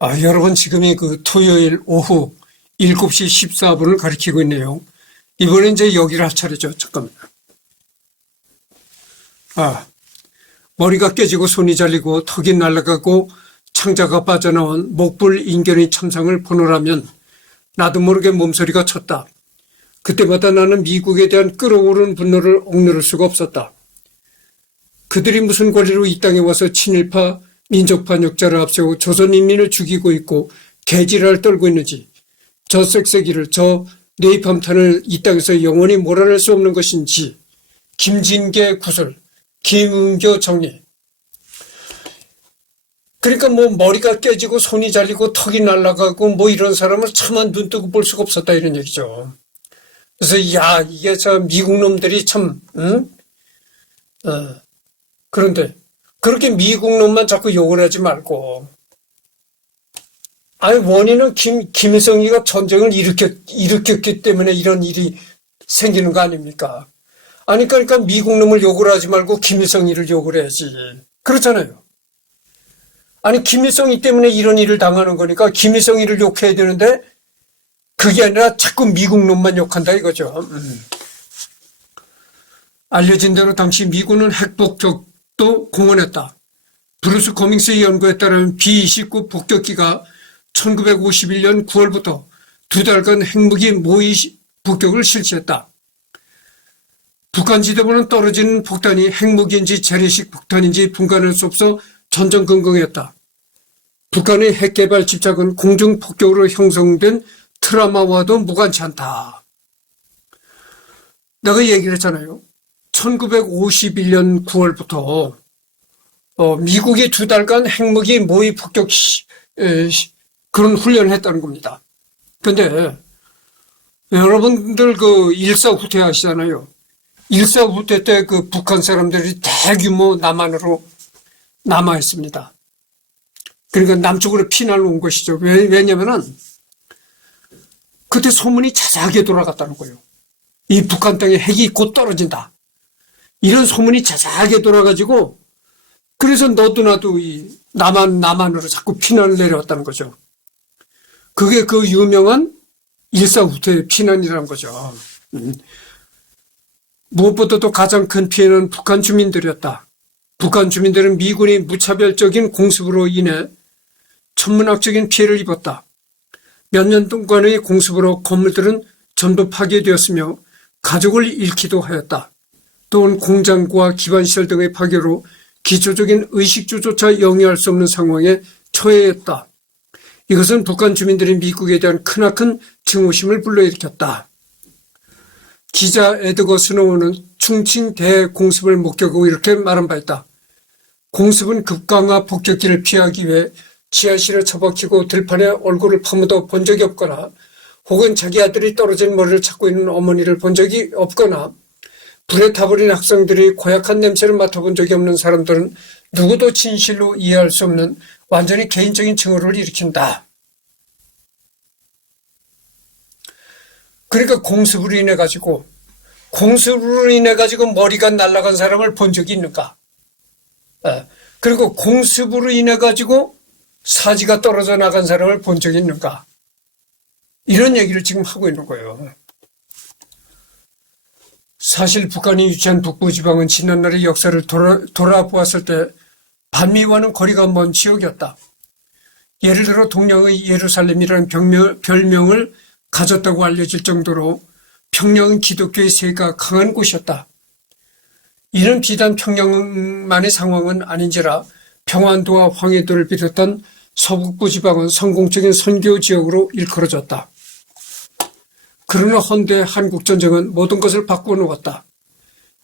여러분 지금이 그 토요일 오후 7시 14분을 가리키고 있네요. 이번엔 이제 여기를 할 차례죠. 잠깐만요. 머리가 깨지고 손이 잘리고 턱이 날아가고 창자가 빠져나온 목불 인견의 참상을 보노라면 나도 모르게 몸소리가 쳤다. 그때마다 나는 미국에 대한 끓어오르는 분노를 억누를 수가 없었다. 그들이 무슨 권리로 이 땅에 와서 친일파 민족파 역자를 앞세우고 조선인민을 죽이고 있고 개지랄 떨고 있는지, 저 섹세기를, 저 네이팜탄을 이 땅에서 영원히 몰아낼 수 없는 것인지, 김진계 구슬, 김은교 정리. 그러니까 머리가 깨지고 손이 잘리고 턱이 날아가고 이런 사람을 차마 눈 뜨고 볼 수가 없었다 이런 얘기죠. 그래서 이게 미국 놈들이 참 그런데 그렇게 미국 놈만 자꾸 욕을 하지 말고, 원인은 김일성이가 전쟁을 일으켰기 때문에 이런 일이 생기는 거 아닙니까? 그러니까 미국 놈을 욕을 하지 말고 김일성이를 욕을 해야지. 그렇잖아요. 김일성이 때문에 이런 일을 당하는 거니까 김일성이를 욕해야 되는데 그게 아니라 자꾸 미국 놈만 욕한다 이거죠. 알려진 대로 당시 미군은 핵폭격도 공언했다. 브루스 커밍스의 연구에 따르면 B-29 폭격기가 1951년 9월부터 2달간 핵무기 모의 폭격을 실시했다. 북한 지도부는 떨어지는 폭탄이 핵무기인지 재래식 폭탄인지 분간할 수 없어 전전긍긍했다. 북한의 핵개발 집착은 공중폭격으로 형성된 트라우마와도 무관치 않다. 내가 얘기를 했잖아요. 1951년 9월부터 미국이 2달간 핵무기 모의 폭격 그런 훈련을 했다는 겁니다. 근데 여러분들 그 일사후퇴 하시잖아요. 일사후퇴 때 그 북한 사람들이 대규모 남한으로 남아있습니다. 그러니까 남쪽으로 피난을 온 것이죠. 왜냐면은 그때 소문이 자자하게 돌아갔다는 거예요. 이 북한 땅에 핵이 곧 떨어진다. 이런 소문이 자자하게 돌아가지고 그래서 너도 나도 이 남한으로 자꾸 피난을 내려왔다는 거죠. 그게 그 유명한 일사후퇴 피난이라는 거죠. 무엇보다도 가장 큰 피해는 북한 주민들이었다. 북한 주민들은 미군이 무차별적인 공습으로 인해 천문학적인 피해를 입었다. 몇 년 동안의 공습으로 건물들은 전부 파괴되었으며 가족을 잃기도 하였다. 또한 공장과 기반시설 등의 파괴로 기초적인 의식주조차 영위할 수 없는 상황에 처해했다. 이것은 북한 주민들이 미국에 대한 크나큰 증오심을 불러일으켰다. 기자 에드거 스노우는 충칭 대공습을 목격하고 이렇게 말한 바 있다. 공습은 급강하 폭격기를 피하기 위해 지하실에 처박히고 들판에 얼굴을 파묻어 본 적이 없거나 혹은 자기 아들이 떨어진 머리를 찾고 있는 어머니를 본 적이 없거나 불에 타버린 학생들이 고약한 냄새를 맡아본 적이 없는 사람들은 누구도 진실로 이해할 수 없는 완전히 개인적인 증오를 일으킨다. 그러니까 공습으로 인해 가지고 머리가 날아간 사람을 본 적이 있는가? 그리고 공습으로 인해 가지고 사지가 떨어져 나간 사람을 본 적이 있는가? 이런 얘기를 지금 하고 있는 거예요. 사실 북한이 유치한 북부지방은 지난날의 역사를 돌아보았을 때 반미와는 거리가 먼 지역이었다. 예를 들어 동양의 예루살렘이라는 별명을 가졌다고 알려질 정도로 평양은 기독교의 세가 강한 곳이었다. 이는 비단 평양만의 상황은 아닌지라 평안도와 황해도를 비롯한 서북부 지방은 성공적인 선교 지역으로 일컬어졌다. 그러나 헌데 한국전쟁은 모든 것을 바꾸어 놓았다.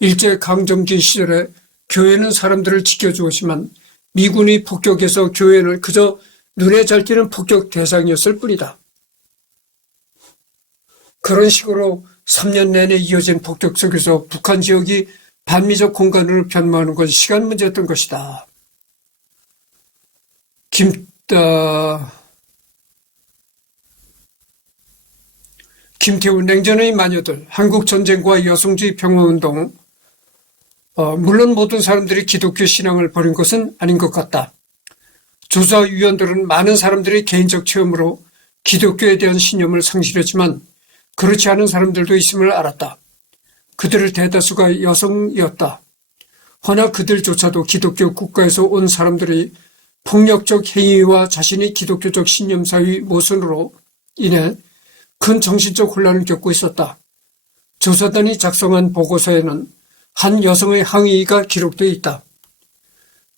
일제강점기 시절에 교회는 사람들을 지켜주었지만 미군이 폭격해서 교회는 그저 눈에 잘 띄는 폭격 대상이었을 뿐이다. 그런 식으로 3년 내내 이어진 폭격 속에서 북한 지역이 반미적 공간으로 변모하는 건 시간 문제였던 것이다. 김태우 냉전의 마녀들, 한국전쟁과 여성주의 평화운동, 물론 모든 사람들이 기독교 신앙을 버린 것은 아닌 것 같다. 조사위원들은 많은 사람들의 개인적 체험으로 기독교에 대한 신념을 상실했지만 그렇지 않은 사람들도 있음을 알았다. 그들의 대다수가 여성이었다. 허나 그들조차도 기독교 국가에서 온 사람들이 폭력적 행위와 자신의 기독교적 신념사의 모순으로 인해 큰 정신적 혼란을 겪고 있었다. 조사단이 작성한 보고서에는 한 여성의 항의가 기록되어 있다.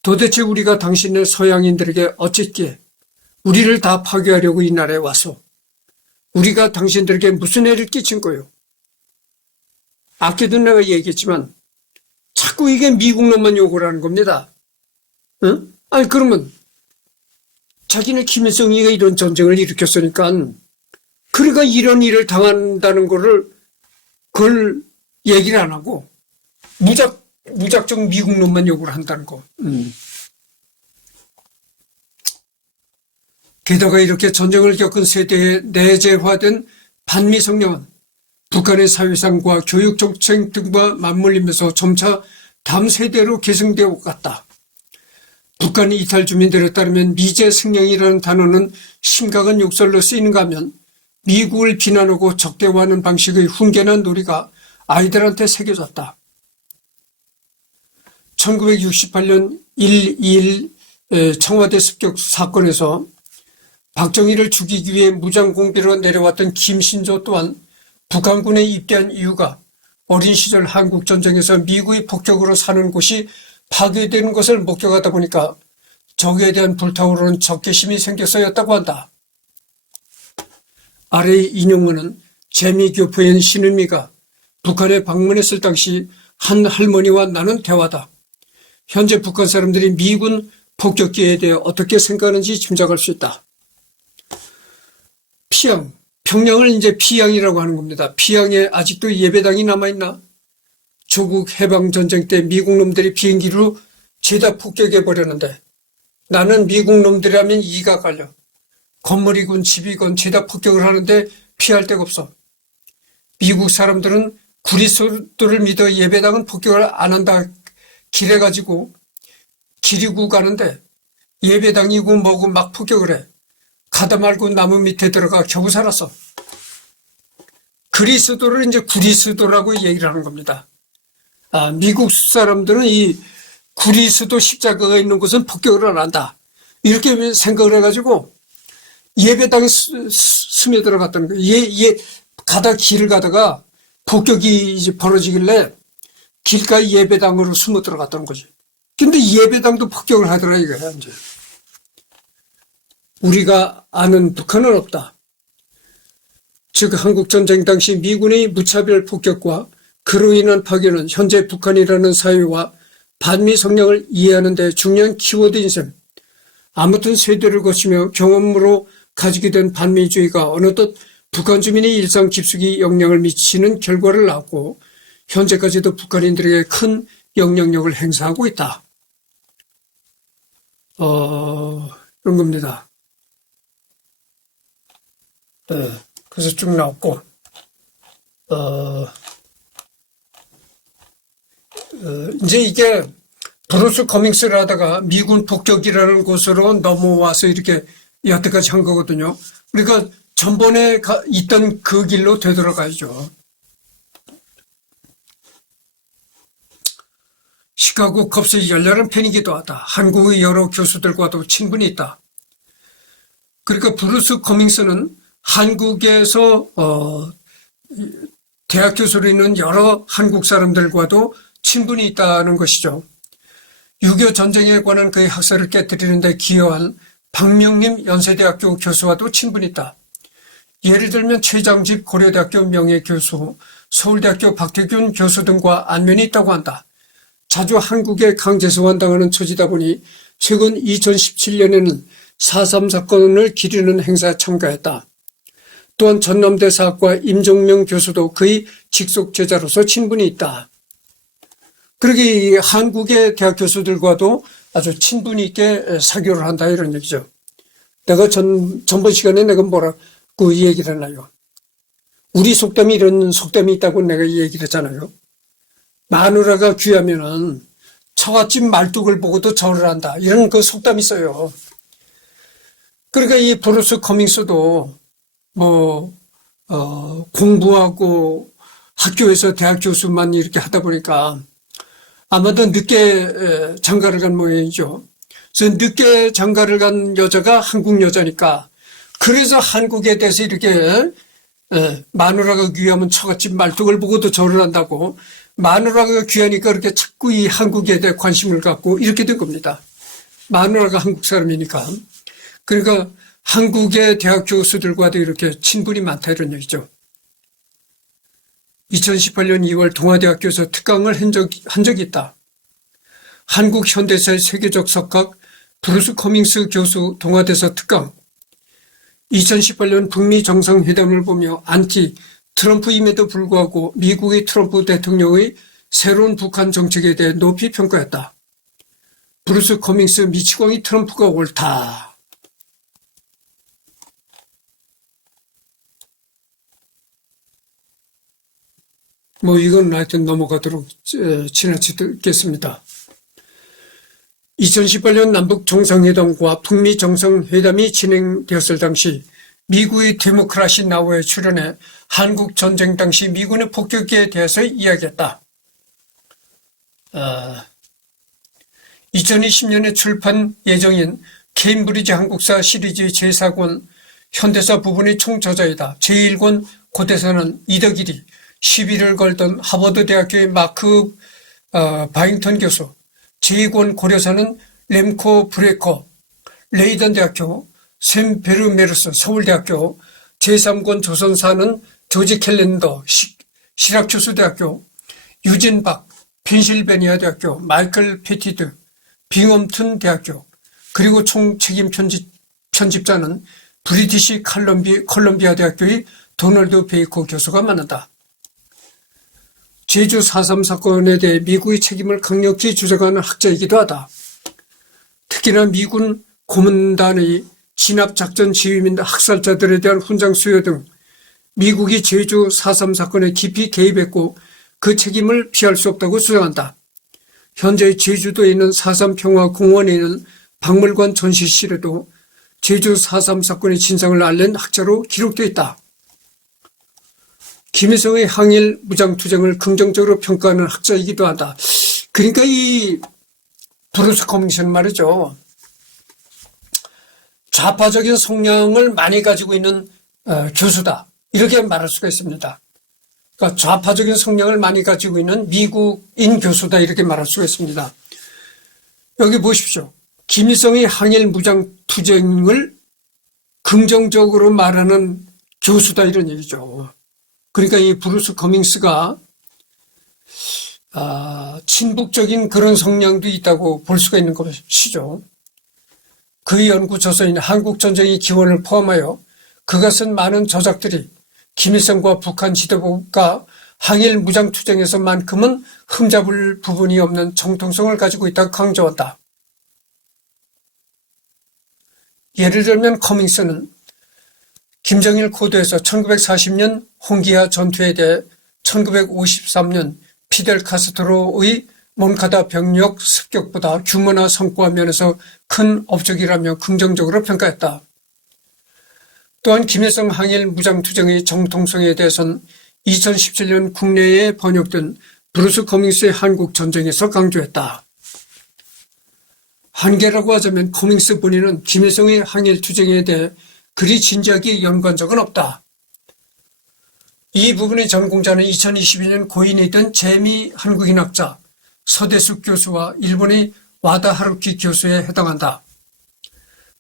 도대체 우리가 당신의 서양인들에게 어쨌기에 우리를 다 파괴하려고 이 나라에 와서 우리가 당신들에게 무슨 해를 끼친 거요? 아껴도 내가 얘기했지만 자꾸 이게 미국 놈만 욕을 하는 겁니다. 응? 아니 그러면 자기네 김일성이가 이런 전쟁을 일으켰으니까 그러니까 이런 일을 당한다는 거를 그걸 얘기를 안 하고 무작정 미국 놈만 욕을 한다는 거. 게다가 이렇게 전쟁을 겪은 세대에 내재화된 반미 성향은 북한의 사회상과 교육 정책 등과 맞물리면서 점차 다음 세대로 계승되어 갔다. 북한 이탈 주민들에 따르면 미제 승령이라는 단어는 심각한 욕설로 쓰이는가 하면 미국을 비난하고 적대화하는 방식의 훈계난 놀이가 아이들한테 새겨졌다. 1968년 1.2일 청와대 습격 사건에서 박정희를 죽이기 위해 무장공비로 내려왔던 김신조 또한 북한군에 입대한 이유가 어린 시절 한국전쟁에서 미국의 폭격으로 사는 곳이 파괴되는 것을 목격하다 보니까 적에 대한 불타오르는 적개심이 생겨서였다고 한다. 아래의 인용문은 재미교포인 신은미가 북한에 방문했을 당시 한 할머니와 나눈 대화다. 현재 북한 사람들이 미군 폭격기에 대해 어떻게 생각하는지 짐작할 수 있다. 피양, 평양을 이제 피양이라고 하는 겁니다. 피양에 아직도 예배당이 남아있나? 조국 해방전쟁 때 미국 놈들이 비행기로 죄다 폭격해버렸는데 나는 미국 놈들이라면 이가 갈려. 건물이건 집이건 죄다 폭격을 하는데 피할 데가 없어. 미국 사람들은 그리스도를 믿어 예배당은 폭격을 안 한다 길해가지고 기리고 가는데 예배당이고 뭐고 막 폭격을 해. 가다 말고 나무 밑에 들어가 겨우 살았어. 그리스도를 이제 구리스도라고 얘기를 하는 겁니다. 미국 사람들은 이 구리스도 십자가가 있는 곳은 폭격을 안 한다. 이렇게 생각을 해가지고 예배당에 스며들어 갔다는 거예요. 길을 가다가 폭격이 이제 벌어지길래 길가에 예배당으로 숨어 들어갔다는 거지. 근데 예배당도 폭격을 하더라 이거야, 이제. 우리가 아는 북한은 없다. 즉 한국전쟁 당시 미군의 무차별 폭격과 그로 인한 파괴는 현재 북한이라는 사회와 반미 성향을 이해하는 데 중요한 키워드인 셈. 아무튼 세대를 거치며 경험으로 가지게 된 반미주의가 어느덧 북한 주민의 일상 깊숙이 영향을 미치는 결과를 낳았고 현재까지도 북한인들에게 큰 영향력을 행사하고 있다. 이런 겁니다. 그래서 쭉 나왔고, 이제 이게 브루스 커밍스를 하다가 미군 폭격이라는 곳으로 넘어와서 이렇게 여태까지 한 거거든요. 그러니까 전번에 있던 그 길로 되돌아가야죠. 시카고 컵스의 열렬한 팬이기도 하다. 한국의 여러 교수들과도 친분이 있다. 그러니까 브루스 커밍스는 한국에서 대학 교수로 있는 여러 한국 사람들과도 친분이 있다는 것이죠. 6.25 전쟁에 관한 그의 학설을 깨뜨리는 데 기여한 박명림 연세대학교 교수와도 친분이 있다. 예를 들면 최장집 고려대학교 명예교수, 서울대학교 박태균 교수 등과 안면이 있다고 한다. 자주 한국에 강제 소환당하는 처지다 보니 최근 2017년에는 4.3 사건을 기리는 행사에 참가했다. 또한 전남대 사학과 임종명 교수도 그의 직속 제자로서 친분이 있다. 그러게 한국의 대학 교수들과도 아주 친분이 있게 사교를 한다 이런 얘기죠. 내가 전번 시간에 내가 뭐라고 얘기를 했나요? 우리 속담이 이런 속담이 있다고 내가 얘기를 했잖아요. 마누라가 귀하면은 처갓집 말뚝을 보고도 절을 한다. 이런 그 속담이 있어요. 그러니까 이 브루스 커밍스도 뭐 공부하고 학교에서 대학 교수만 이렇게 하다 보니까 아마도 늦게 장가를 간 모양이죠. 그래서 늦게 장가를 간 여자가 한국 여자니까 그래서 한국에 대해서 이렇게 마누라가 귀하면 처갓집 말뚝을 보고도 절을 한다고 마누라가 귀하니까 그렇게 자꾸 이 한국에 대해 관심을 갖고 이렇게 된 겁니다. 마누라가 한국 사람이니까. 그러니까 한국의 대학 교수들과도 이렇게 친분이 많다 이런 얘기죠. 2018년 2월 동아대학교에서 특강을 한 적이 있다. 한국 현대사의 세계적 석학 브루스 커밍스 교수 동아대서 특강. 2018년 북미 정상회담을 보며 안티 트럼프임에도 불구하고 미국의 트럼프 대통령의 새로운 북한 정책에 대해 높이 평가했다. 브루스 커밍스 미치광이 트럼프가 옳다. 뭐 이건 하여튼 넘어가도록 지나치겠습니다. 2018년 남북 정상회담과 북미 정상회담이 진행되었을 당시 미국의 데모크라시 나우에 출연해 한국 전쟁 당시 미군의 폭격에 대해서 이야기했다. 2020년에 출판 예정인 케임브리지 한국사 시리즈 제4권 현대사 부분의 총저자이다. 제1권 고대사는 이덕일이 시비를 걸던 하버드 대학교의 마크 바잉턴 교수, 제2권 고려사는 렘코 브레커, 레이던 대학교, 샘 베르메르스 서울대학교, 제3권 조선사는 조지 캘렌더 시라큐스 대학교, 유진 박 펜실베니아 대학교, 마이클 페티드 빙엄튼 대학교, 그리고 총책임 편집자는 브리티시 컬럼비아 대학교의 도널드 베이커 교수가 많았다. 제주 4.3 사건에 대해 미국의 책임을 강력히 주장하는 학자이기도 하다. 특히나 미군 고문단의 진압작전 지휘민 학살자들에 대한 훈장 수여 등 미국이 제주 4.3 사건에 깊이 개입했고 그 책임을 피할 수 없다고 주장한다. 현재 제주도에 있는 4.3 평화공원에 있는 박물관 전시실에도 제주 4.3 사건의 진상을 알린 학자로 기록되어 있다. 김일성의 항일 무장투쟁을 긍정적으로 평가하는 학자이기도 하다. 그러니까 이 브루스 커밍스는 말이죠. 좌파적인 성향을 많이 가지고 있는 교수다. 이렇게 말할 수가 있습니다. 그러니까 좌파적인 성향을 많이 가지고 있는 미국인 교수다. 이렇게 말할 수가 있습니다. 여기 보십시오. 김일성의 항일 무장투쟁을 긍정적으로 말하는 교수다. 이런 얘기죠. 그러니까 이 브루스 커밍스가 친북적인 그런 성향도 있다고 볼 수가 있는 것이죠. 그의 연구 저서인 한국전쟁의 기원을 포함하여 그가 쓴 많은 저작들이 김일성과 북한 지도부가 항일 무장투쟁에서만큼은 흠잡을 부분이 없는 정통성을 가지고 있다고 강조한다. 예를 들면 커밍스는 김정일 코드에서 1940년 홍기아 전투에 대해 1953년 피델 카스트로의 몬카다 병력 습격보다 규모나 성과 면에서 큰 업적이라며 긍정적으로 평가했다. 또한 김일성 항일 무장투쟁의 정통성에 대해서는 2017년 국내에 번역된 브루스 커밍스의 한국전쟁에서 강조했다. 한계라고 하자면 커밍스 본인은 김일성의 항일투쟁에 대해 그리 진지하게 연구한 적은 없다. 이 부분의 전공자는 2022년 고인이던 재미 한국인 학자 서대숙 교수와 일본의 와다 하루키 교수에 해당한다.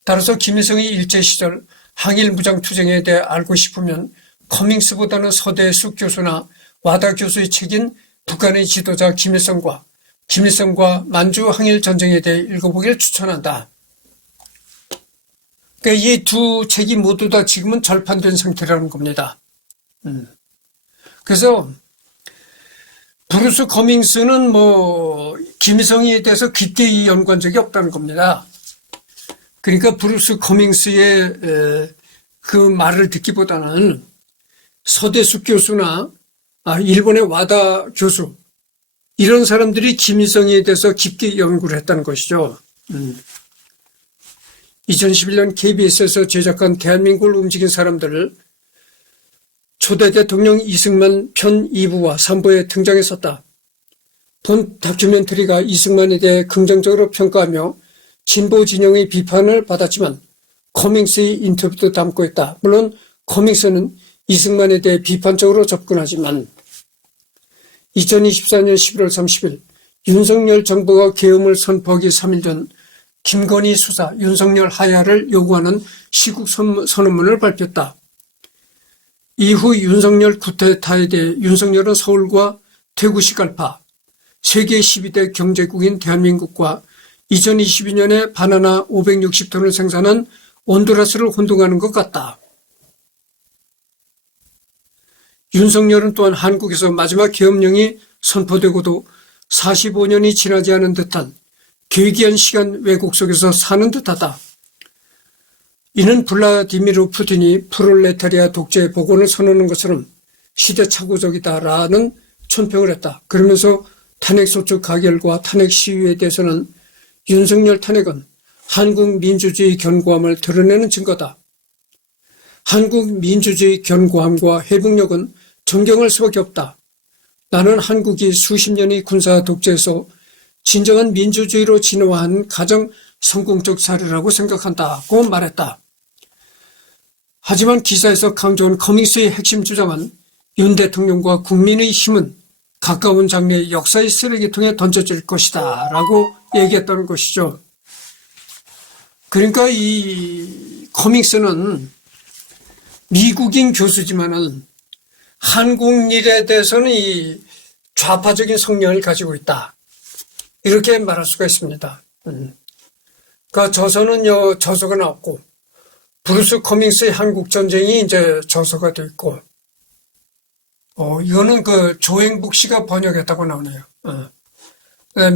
따라서 김일성의 일제시절 항일 무장투쟁에 대해 알고 싶으면 커밍스보다는 서대숙 교수나 와다 교수의 책인 북한의 지도자 김일성과 만주 항일 전쟁에 대해 읽어보기를 추천한다. 그러니까 이 두 책이 모두 다 지금은 절판된 상태라는 겁니다. 그래서 브루스 커밍스는 김일성에 대해서 깊게 연구한 적이 없다는 겁니다. 그러니까 브루스 커밍스의 그 말을 듣기보다는 서대숙 교수나 일본의 와다 교수 이런 사람들이 김일성에 대해서 깊게 연구를 했다는 것이죠. 2011년 KBS에서 제작한 대한민국을 움직인 사람들을 초대 대통령 이승만 편 2부와 3부에 등장했었다. 본 다큐멘터리가 이승만에 대해 긍정적으로 평가하며 진보 진영의 비판을 받았지만 커밍스의 인터뷰도 담고 있다. 물론 커밍스는 이승만에 대해 비판적으로 접근하지만 2024년 11월 30일 윤석열 정부가 계엄을 선포하기 3일 전 김건희 수사 윤석열 하야를 요구하는 시국 선언문을 발표했다. 이후 윤석열 쿠데타에 대해 윤석열은 서울과 대구시 갈파, 세계 12대 경제국인 대한민국과 2022년에 바나나 560톤을 생산한 온두라스를 혼동하는 것 같다. 윤석열은 또한 한국에서 마지막 계엄령이 선포되고도 45년이 지나지 않은 듯한 괴기한 시간 왜곡 속에서 사는 듯하다. 이는 블라디미르 푸틴이 프롤레타리아 독재 복원을 선언하는 것처럼 시대착오적이다라는 촌평을 했다. 그러면서 탄핵소추 가결과 탄핵 시위에 대해서는 윤석열 탄핵은 한국 민주주의 견고함을 드러내는 증거다. 한국 민주주의 견고함과 회복력은 존경할 수밖에 없다. 나는 한국이 수십 년의 군사 독재에서 진정한 민주주의로 진화한 가장 성공적 사례라고 생각한다고 말했다. 하지만 기사에서 강조한 커밍스의 핵심 주장은 윤 대통령과 국민의 힘은 가까운 장래의 역사의 쓰레기통에 던져질 것이다 라고 얘기했다는 것이죠. 그러니까 이 커밍스는 미국인 교수지만은 한국 일에 대해서는 이 좌파적인 성향을 가지고 있다. 이렇게 말할 수가 있습니다. 그러니까 저서는요, 저서가 나왔고, 브루스 커밍스의 한국전쟁이 이제 저서가 되어 있고, 이거는 그 조행북 씨가 번역했다고 나오네요.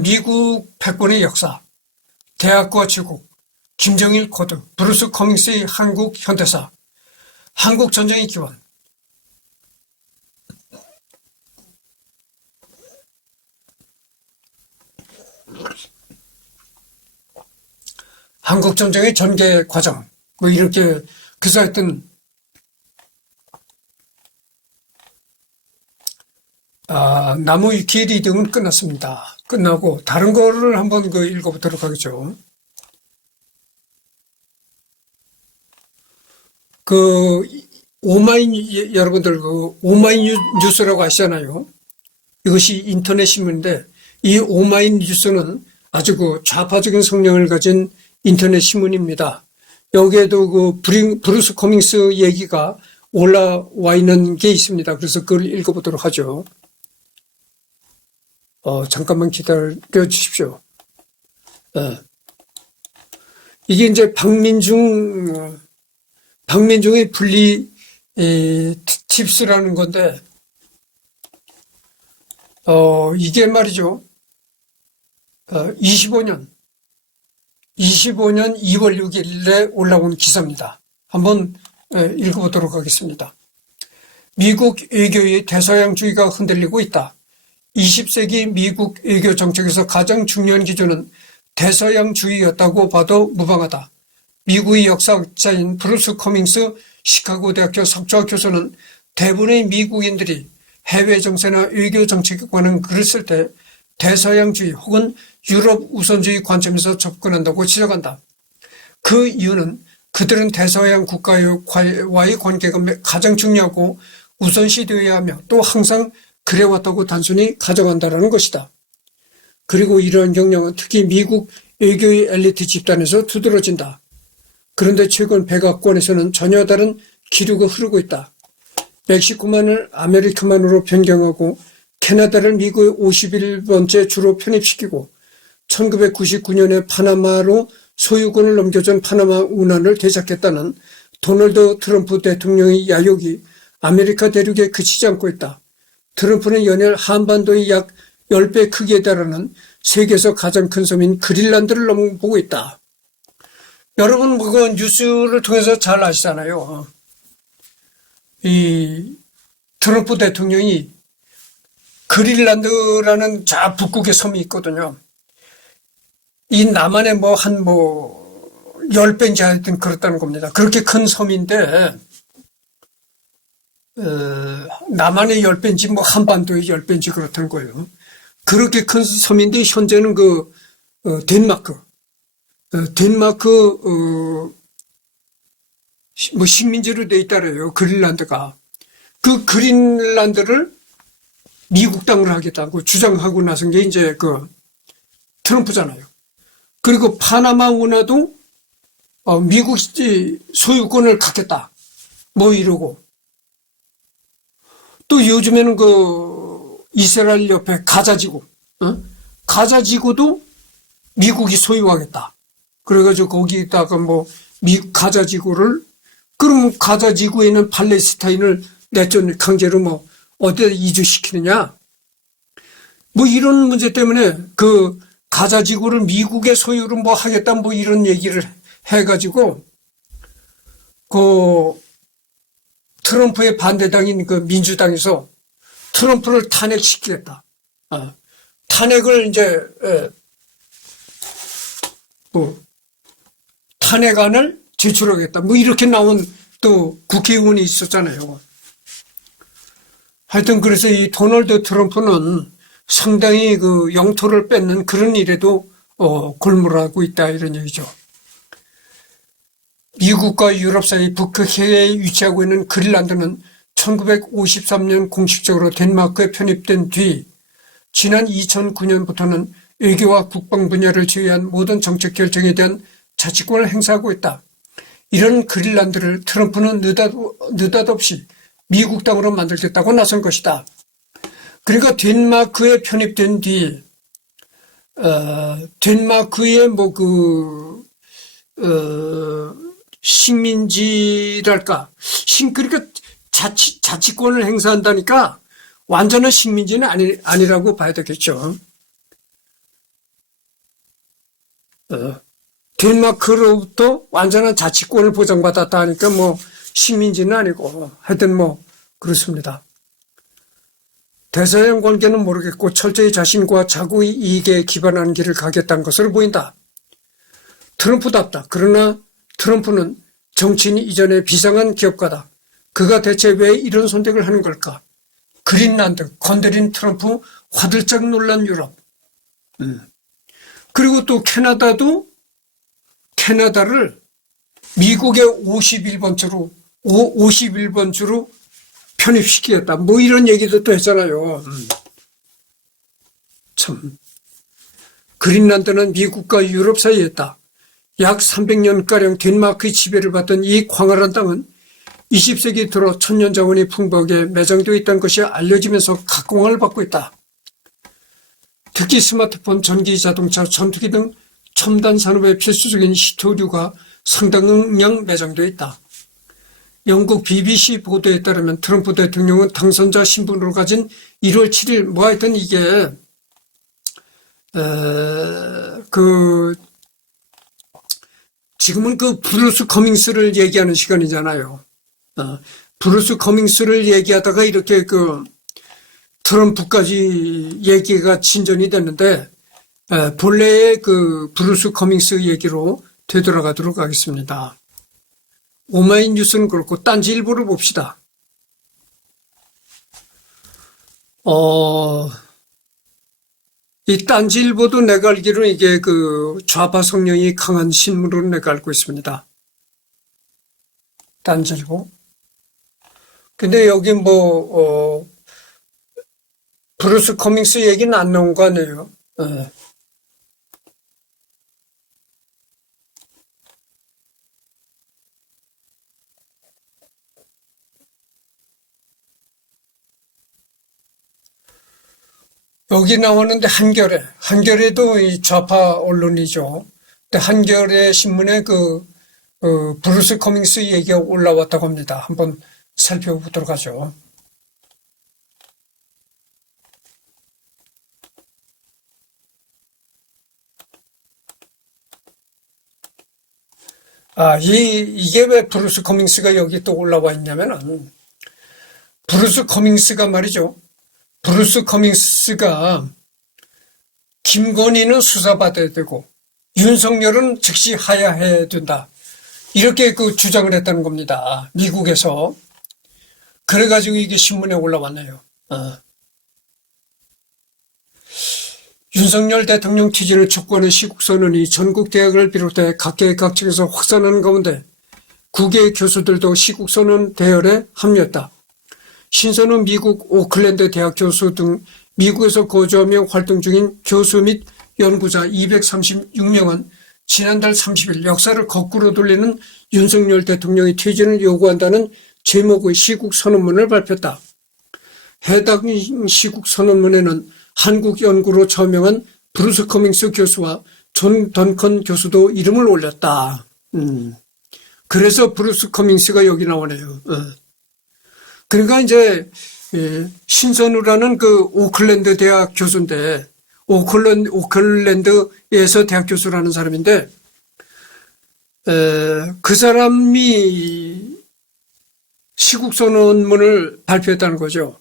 미국 패권의 역사, 대학과 제국, 김정일 코드, 브루스 커밍스의 한국 현대사, 한국전쟁의 기원. 한국전쟁의 전개 과정, 뭐 이렇게 그래서 하여튼 나무 위키 리딩은 끝났습니다. 끝나고 다른 거를 한번 읽어보도록 하겠죠. 여러분들 오마이뉴스라고 아시잖아요. 이것이 인터넷 신문인데 이 오마이뉴스는 아주 좌파적인 성향을 가진 인터넷 신문입니다. 여기에도 브루스 커밍스 얘기가 올라와 있는 게 있습니다. 그래서 그걸 읽어보도록 하죠. 잠깐만 기다려 주십시오. 이게 이제 박민중의 분리 팁스라는 건데, 이게 말이죠. 25년 2월 6일에 올라온 기사입니다. 한번 읽어보도록 하겠습니다. 미국 외교의 대서양주의가 흔들리고 있다. 20세기 미국 외교 정책에서 가장 중요한 기준은 대서양주의였다고 봐도 무방하다. 미국의 역사학자인 브루스 커밍스 시카고 대학교 석좌 교수는 대부분의 미국인들이 해외 정세나 외교 정책에 관한 글을 쓸 때 대서양주의 혹은 유럽 우선주의 관점에서 접근한다고 지적한다. 그 이유는 그들은 대서양 국가와의 관계가 가장 중요하고 우선시되어야 하며 또 항상 그래왔다고 단순히 가져간다는 것이다. 그리고 이러한 경향은 특히 미국 외교의 엘리트 집단에서 두드러진다. 그런데 최근 백악관에서는 전혀 다른 기류가 흐르고 있다. 멕시코만을 아메리카만으로 변경하고 캐나다를 미국의 51번째 주로 편입시키고 1999년에 파나마로 소유권을 넘겨준 파나마 운하를 되찾겠다는 도널드 트럼프 대통령의 야욕이 아메리카 대륙에 그치지 않고 있다. 트럼프는 연일 한반도의 약 10배 크기에 달하는 세계에서 가장 큰 섬인 그린란드를 넘보고 있다. 여러분 그거 뉴스를 통해서 잘 아시잖아요. 이 트럼프 대통령이 그린란드라는 저 북극의 섬이 있거든요. 이 남한의 10배인지 하여튼 그렇다는 겁니다. 그렇게 큰 섬인데, 남한의 10배인지 뭐 한반도의 10배인지 그렇다는 거예요. 그렇게 큰 섬인데, 현재는 덴마크, 뭐 식민지로 돼 있다래요. 그린란드가. 그 그린란드를 미국 땅으로 하겠다고 주장하고 나선 게 이제 트럼프잖아요. 그리고 파나마 운하도 미국 소유권을 갖겠다. 뭐 이러고. 또 요즘에는 이스라엘 옆에 가자지구, 가자지구도 미국이 소유하겠다. 그래가지고 거기다가 미국 가자지구를, 그럼 가자지구에 있는 팔레스타인을 내전 강제로 어디다 이주시키느냐. 뭐 이런 문제 때문에 가자지구를 미국의 소유로 하겠다 이런 얘기를 해가지고 트럼프의 반대당인 민주당에서 트럼프를 탄핵시키겠다. 탄핵을 이제 탄핵안을 제출하겠다. 이렇게 나온 또 국회의원이 있었잖아요. 하여튼 그래서 이 도널드 트럼프는 상당히 영토를 뺏는 그런 일에도 골몰하고 있다 이런 얘기죠. 미국과 유럽 사이 북극해에 위치하고 있는 그린란드는 1953년 공식적으로 덴마크에 편입된 뒤 지난 2009년부터는 외교와 국방 분야를 제외한 모든 정책 결정에 대한 자치권을 행사하고 있다. 이런 그린란드를 트럼프는 느닷없이 미국 땅으로 만들겠다고 나선 것이다. 그러니까 덴마크에 편입된 뒤 덴마크의 식민지랄까, 그러니까 자치권을 행사한다니까 완전한 식민지는 아니라고 봐야 되겠죠. 덴마크로부터 완전한 자치권을 보장받았다 하니까 식민지는 아니고 하여튼 그렇습니다. 대서양 관계는 모르겠고 철저히 자신과 자국의 이익에 기반하는 길을 가겠다는 것으로 보인다. 트럼프답다. 그러나 트럼프는 정치인 이전에 비상한 기업가다. 그가 대체 왜 이런 선택을 하는 걸까? 그린란드, 건드린 트럼프, 화들짝 놀란 유럽. 그리고 또 캐나다를 미국의 51번주로 편입시키겠다. 이런 얘기도 또 했잖아요. 참. 그린란드는 미국과 유럽 사이에 있다. 약 300년가량 덴마크의 지배를 받던 이 광활한 땅은 20세기 들어 천년 자원이 풍부하게 매장되어 있다는 것이 알려지면서 각광을 받고 있다. 특히 스마트폰, 전기 자동차, 전투기 등 첨단 산업의 필수적인 희토류가 상당량 매장되어 있다. 영국 BBC 보도에 따르면 트럼프 대통령은 당선자 신분으로 가진 1월 7일 하여튼 이게 지금은 브루스 커밍스를 얘기하는 시간이잖아요. 브루스 커밍스를 얘기하다가 이렇게 트럼프까지 얘기가 진전이 됐는데 본래의 브루스 커밍스 얘기로 되돌아가도록 하겠습니다. 오마이뉴스는 그렇고 딴지일보를 봅시다. 이 딴지일보도 내가 알기로는 이게 좌파 성향이 강한 신문으로 내가 알고 있습니다. 딴지일보. 근데 여기 브루스 커밍스 얘기는 안 나온 거 아니에요. 여기 나오는데 한겨레도 이 좌파 언론이죠. 근데 한겨레 신문에 브루스 커밍스 얘기가 올라왔다고 합니다. 한번 살펴보도록 하죠. 이게 왜 브루스 커밍스가 여기 또 올라와 있냐면은, 브루스 커밍스가 말이죠. 브루스 커밍스가 김건희는 수사받아야 되고 윤석열은 즉시 하야해야 된다. 이렇게 그 주장을 했다는 겁니다. 미국에서. 그래가지고 이게 신문에 올라왔네요. 윤석열 대통령 퇴진을 촉구하는 시국선언이 전국 대학을 비롯해 각계 각층에서 확산하는 가운데 9개의 교수들도 시국선언 대열에 합류했다. 신선은 미국 오클랜드 대학 교수 등 미국에서 거주하며 활동 중인 교수 및 연구자 236명은 지난달 30일 역사를 거꾸로 돌리는 윤석열 대통령의 퇴진을 요구한다는 제목의 시국선언문을 발표했다. 해당 시국선언문에는 한국연구로 저명한 브루스 커밍스 교수와 존 던컨 교수도 이름을 올렸다. 그래서 브루스 커밍스가 여기 나오네요. 그러니까 이제 신선우라는 그 오클랜드 대학 교수인데 오클랜드에서 대학 교수라는 사람인데 그 사람이 시국선언문을 발표했다는 거죠.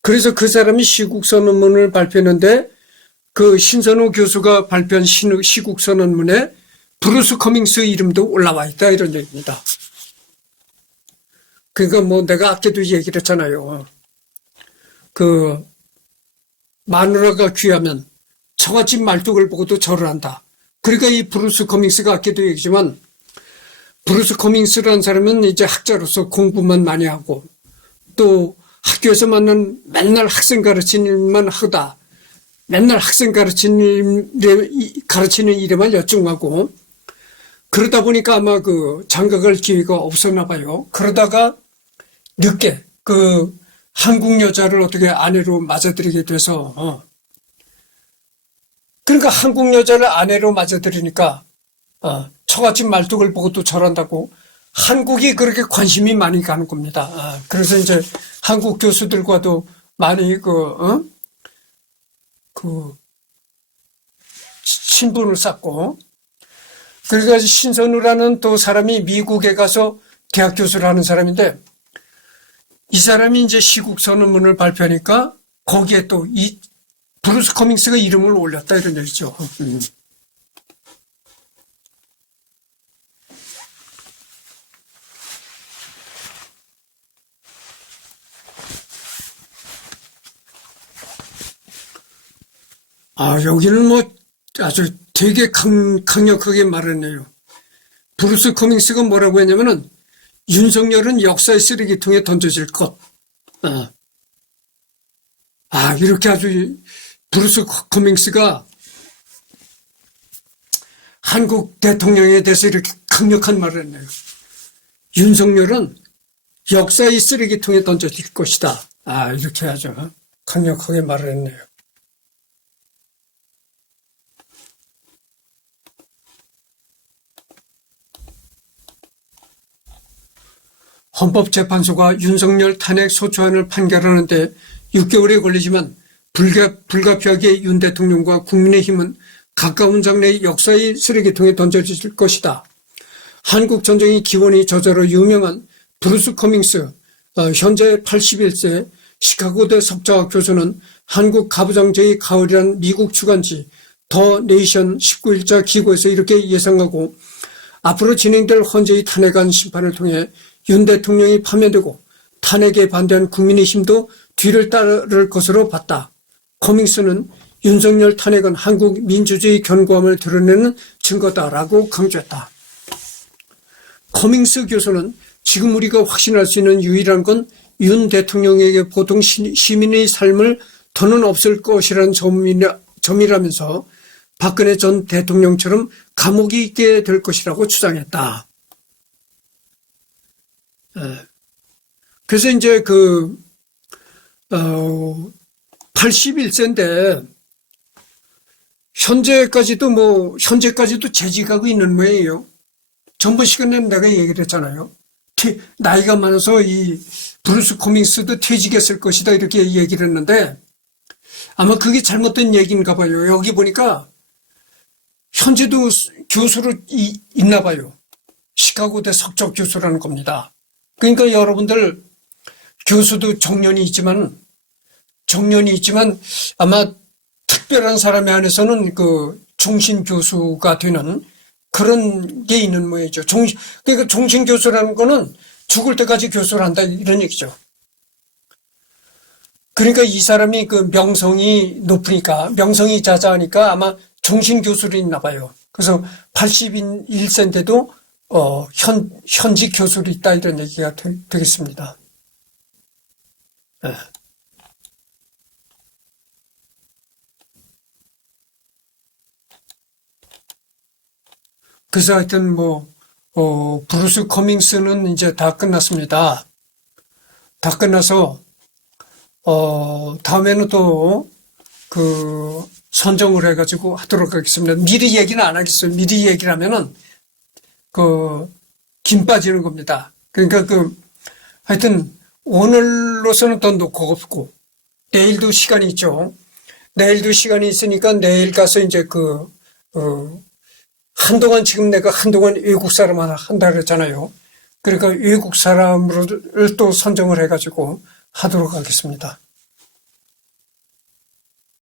그래서 그 사람이 시국선언문을 발표했는데 그 신선우 교수가 발표한 시국선언문에 브루스 커밍스 이름도 올라와 있다 이런 얘기입니다. 그러니까 뭐 내가 아까도 얘기를 했잖아요. 그 마누라가 귀하면 처갓집 말뚝을 보고도 절을 한다. 그러니까 이 브루스 커밍스가 아까도 얘기지만 브루스 커밍스라는 사람은 이제 학자로서 공부만 많이 하고 또 학교에서 만난 맨날 학생 가르치는 일만 하다. 맨날 학생 가르치는 일에만 열중하고 그러다 보니까 아마 그 장가갈 기회가 없었나 봐요. 그러다가 늦게 그 한국 여자를 어떻게 아내로 맞아들이게 돼서 그러니까 한국 여자를 아내로 맞아들이니까 처갓집 말뚝을 보고 또 절한다고 한국이 그렇게 관심이 많이 가는 겁니다. 그래서 이제 한국 교수들과도 많이 친분을 쌓고 그러니까 신선우라는 또 사람이 미국에 가서 대학 교수를 하는 사람인데 이 사람이 이제 시국선언문을 발표하니까 거기에 또 이 브루스 커밍스가 이름을 올렸다 이런 얘기죠. 여기는 뭐 아주 되게 강력하게 말했네요. 브루스 커밍스가 뭐라고 했냐면은 윤석열은 역사의 쓰레기통에 던져질 것. 이렇게 아주 브루스 커밍스가 한국 대통령에 대해서 이렇게 강력한 말을 했네요. 윤석열은 역사의 쓰레기통에 던져질 것이다. 이렇게 아주 강력하게 말을 했네요. 헌법재판소가 윤석열 탄핵 소추안을 판결하는데 6개월이 걸리지만 불가피하게 윤 대통령과 국민의힘은 가까운 장래의 역사의 쓰레기통에 던져질 것이다. 한국 전쟁의 기원이 저자로 유명한 브루스 커밍스, 현재 81세 시카고대 석좌학 교수는 한국 가부장제의 가을이란 미국 주간지 더 네이션 19일자 기고에서 이렇게 예상하고 앞으로 진행될 헌재의 탄핵안 심판을 통해 윤 대통령이 파면되고 탄핵에 반대한 국민의힘도 뒤를 따를 것으로 봤다. 커밍스는 윤석열 탄핵은 한국 민주주의 견고함을 드러내는 증거다라고 강조했다. 커밍스 교수는 지금 우리가 확신할 수 있는 유일한 건 윤 대통령에게 보통 시민의 삶을 더는 없을 것이라는 점이라면서 박근혜 전 대통령처럼 감옥이 있게 될 것이라고 주장했다. 그래서 이제 81세인데 현재까지도 재직하고 있는 모양이에요. 전번 시간에 내가 얘기를 했잖아요. 나이가 많아서 이 브루스 커밍스도 퇴직했을 것이다 이렇게 얘기를 했는데 아마 그게 잘못된 얘기인가 봐요. 여기 보니까 현재도 교수로 있나 봐요. 시카고대 석좌 교수라는 겁니다. 그러니까 여러분들 교수도 정년이 있지만 아마 특별한 사람에 한해서는 그 종신 교수가 되는 그런 게 있는 모양이죠. 그러니까 종신 교수라는 거는 죽을 때까지 교수를 한다 이런 얘기죠. 그러니까 이 사람이 그 명성이 높으니까, 명성이 자자하니까 아마 종신 교수로 있나 봐요. 그래서 81세인데도 현직 교수로 있다 이런 얘기가 되겠습니다. 네. 그래서 하여튼 브루스 커밍스는 이제 다 끝났습니다. 다 끝나서, 다음에는 또, 선정을 해가지고 하도록 하겠습니다. 미리 얘기는 안 하겠어요. 미리 얘기를 하면은, 김 빠지는 겁니다. 그러니까 하여튼, 오늘로서는 더 놓고 없고, 내일도 시간이 있죠. 내일도 시간이 있으니까 내일 가서 이제 한동안 지금 내가 한동안 외국 사람 하나 한다 그랬잖아요. 그러니까 외국 사람을 또 선정을 해가지고 하도록 하겠습니다.